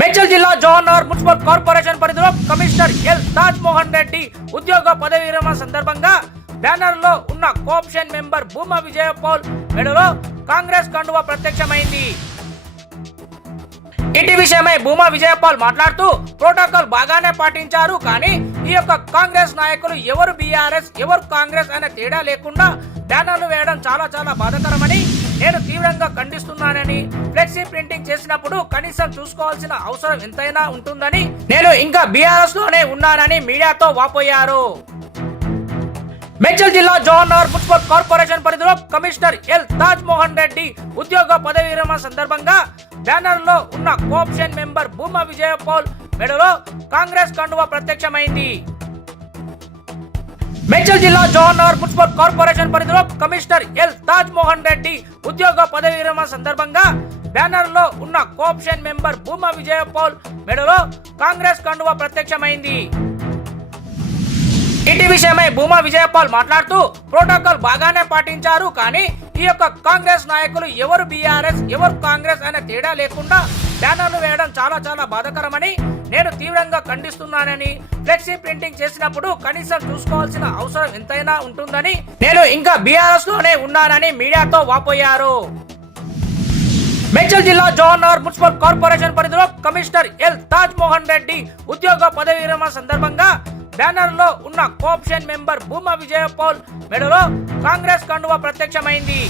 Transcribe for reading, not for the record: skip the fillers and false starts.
మేడ్చల్ జిల్లా Jawahar municipal corporation పరిధిలో commissioner L Taj Mohan Reddy ఉద్యోగ పదవి విరమణ సందర్భంగా బ్యానర్ లో ఉన్న కోఆప్షన్ మెంబర్ భూమా విజయపాల్ మెడలో కాంగ్రెస్ కండువా ప్రత్యక్షమైంది. ఇటీ విషయమై భూమా విజయపాల్ మాట్లాడుతూ ప్రోటోకాల్ బాగానే పాటించారు, కానీ ఈ యొక్క కాంగ్రెస్ నాయకులు ఎవరు బీఆర్ఎస్ ఎవరు కాంగ్రెస్ అనే తేడా లేకుండా బ్యానర్లు వేయడం చాలా బాధాకరమని నేను తీవ్రంగా ఖండిస్తున్నానని, ఫ్లెక్సీ ప్రింటింగ్ చేసినప్పుడు కనీసం చూసుకోవాల్సిన అవసరం ఎంతైనా ఉంటుందని, నేను ఇంకా బీఆర్ఎస్ లోనే ఉన్నానని మీడియాతో వాపోయారు. మేడ్చల్ జిల్లా జవహర్ మున్సిపల్ కార్పొరేషన్ పరిధిలో కమిషనర్ ఎల్ తాజ్ మోహన్ రెడ్డి ఉద్యోగ పదవి విరమణ సందర్భంగా బ్యానర్ లో ఉన్న కోఆప్షన్ మెంబర్ భూమా విజయపాల్ మెడలో కాంగ్రెస్ కండువా ప్రత్యక్షమైంది. మేడ్చల్ జిల్లా జవహర్ మున్సిపల్ కార్పొరేషన్ పరిధిలో కమిషనర్ ఎల్ తాజ్ మోహన్ రెడ్డి ఉద్యోగ పదవి విరమణ సందర్భంగా బ్యానర్ లో ఉన్న కోఆప్షన్ మెంబర్ భూమా విజయపాల్ మెడలో కాంగ్రెస్ కండువా ప్రత్యక్షమైంది. ఇటీ విషయమై భూమా విజయపాల్ మాట్లాడుతూ ప్రోటోకాల్ బాగానే పాటించారు, కానీ ఈ యొక్క కాంగ్రెస్ నాయకులు ఎవరు బీఆర్ఎస్ ఎవరు కాంగ్రెస్ అనే తేడా లేకుండా బ్యానర్లు వేయడం చాలా బాధాకరమని నేను తీవ్రంగా ఖండిస్తున్నానని, ఫ్లెక్సీ ప్రింటింగ్ చేసినప్పుడు కనీసం చూసుకోవాల్సిన అవసరం ఎంతైనా ఉంటుందని, నేను ఇంకా బీఆర్ఎస్ లోనే ఉన్నానని మీడియాతో వాపోయారు. మేడ్చల్ జిల్లా జవహర్ మున్సిపల్ కార్పొరేషన్ పరిధిలో కమిషనర్ ఎల్ తాజ్ మోహన్ రెడ్డి ఉద్యోగ పదవి విరమణ సందర్భంగా బ్యానర్ లో ఉన్న కోఆప్షన్ మెంబర్ భూమా విజయపాల్ మెడలో కాంగ్రెస్ కండువా ప్రత్యక్షమైంది.